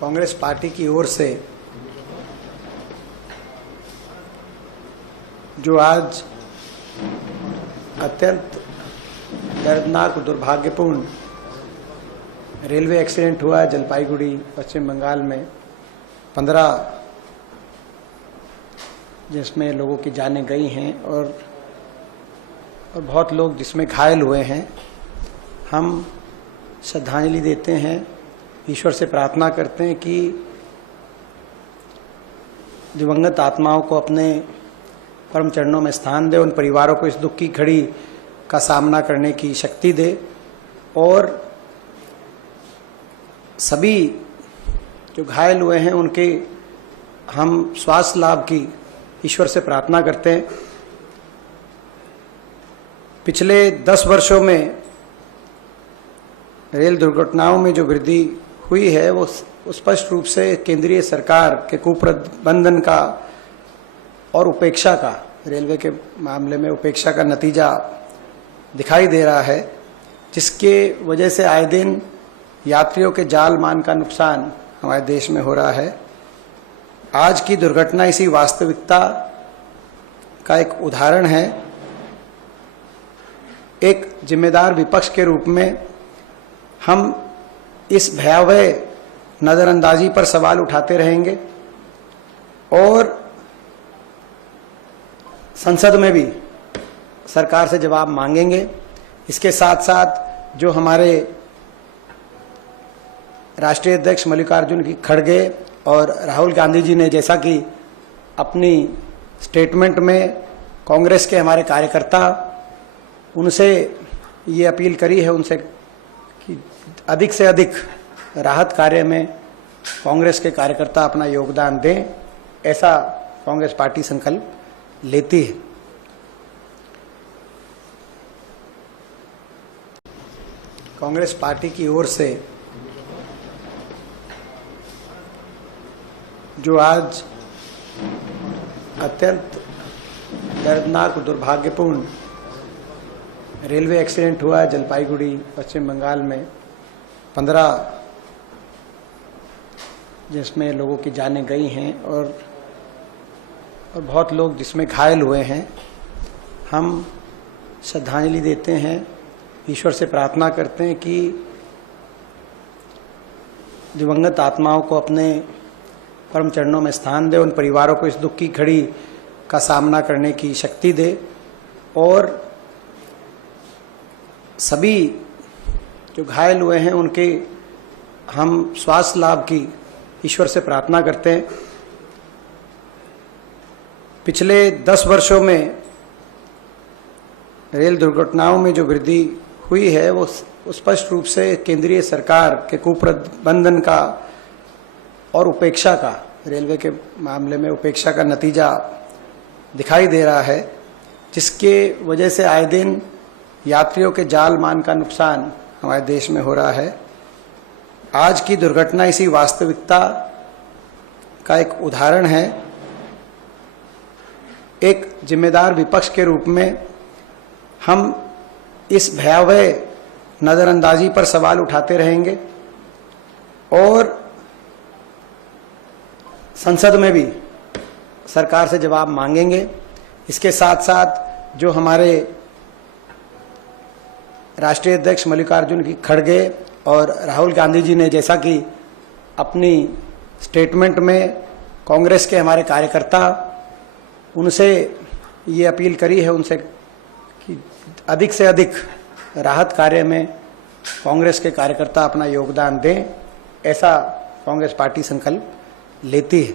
Congress party की ओर से जो आज अत्यंत दर्दनाक और दुर्भाग्यपूर्ण रेलवे एक्सीडेंट हुआ है जलपाईगुड़ी पश्चिम बंगाल में 15 जिसमें लोगों की जानें गई हैं और बहुत लोग जिसमें घायल हुए हैं। हम श्रद्धांजलि देते हैं, ईश्वर से प्रार्थना करते हैं कि दिवंगत आत्माओं को अपने परम चरणों में स्थान दे, उन परिवारों को इस दुख की घड़ी का सामना करने की शक्ति दे और सभी जो घायल हुए हैं उनके हम स्वास्थ्य लाभ की ईश्वर से प्रार्थना करते हैं। पिछले 10 वर्षों में रेल दुर्घटनाओं में जो वृद्धि हुई है वो स्पष्ट रूप से केंद्रीय सरकार के कुप्रबंधन का और उपेक्षा का, रेलवे के मामले में उपेक्षा का नतीजा दिखाई दे रहा है, जिसके वजह से आए दिन यात्रियों के जान माल का नुकसान हमारे देश में हो रहा है। आज की दुर्घटना इसी वास्तविकता का एक उदाहरण है। एक जिम्मेदार विपक्ष के रूप में हम इस भयावह नजरअंदाजी पर सवाल उठाते रहेंगे और संसद में भी सरकार से जवाब मांगेंगे। इसके साथ साथ जो हमारे राष्ट्रीय अध्यक्ष मल्लिकार्जुन खड़गे और राहुल गांधी जी ने जैसा कि अपनी स्टेटमेंट में कांग्रेस के हमारे कार्यकर्ता उनसे ये अपील करी है उनसे कि अधिक से अधिक राहत कार्य में कांग्रेस के कार्यकर्ता अपना योगदान दें, ऐसा कांग्रेस पार्टी संकल्प लेती है। कांग्रेस पार्टी की ओर से जो आज अत्यंत दर्दनाक और दुर्भाग्यपूर्ण रेलवे एक्सीडेंट हुआ है जलपाईगुड़ी पश्चिम बंगाल में 15 जिसमें लोगों की जानें गई हैं और बहुत लोग जिसमें घायल हुए हैं। हम श्रद्धांजलि देते हैं, ईश्वर से प्रार्थना करते हैं कि दिवंगत आत्माओं को अपने परम चरणों में स्थान दे, उन परिवारों को इस दुख की घड़ी का सामना करने की शक्ति दे और सभी जो घायल हुए हैं उनके हम स्वास्थ्य लाभ की ईश्वर से प्रार्थना करते हैं। पिछले 10 वर्षों में रेल दुर्घटनाओं में जो वृद्धि हुई है वो स्पष्ट रूप से केंद्रीय सरकार के कुप्रबंधन का और उपेक्षा का, रेलवे के मामले में उपेक्षा का नतीजा दिखाई दे रहा है, जिसके वजह से आए दिन यात्रियों के जान माल का नुकसान हमारे देश में हो रहा है। आज की दुर्घटना इसी वास्तविकता का एक उदाहरण है। एक जिम्मेदार विपक्ष के रूप में हम इस भयावह नजरअंदाजी पर सवाल उठाते रहेंगे और संसद में भी सरकार से जवाब मांगेंगे। इसके साथ साथ जो हमारे राष्ट्रीय अध्यक्ष मल्लिकार्जुन खड़गे और राहुल गांधी जी ने जैसा कि अपनी स्टेटमेंट में कांग्रेस के हमारे कार्यकर्ता उनसे ये अपील करी है उनसे कि अधिक से अधिक राहत कार्य में कांग्रेस के कार्यकर्ता अपना योगदान दें, ऐसा कांग्रेस पार्टी संकल्प लेती है।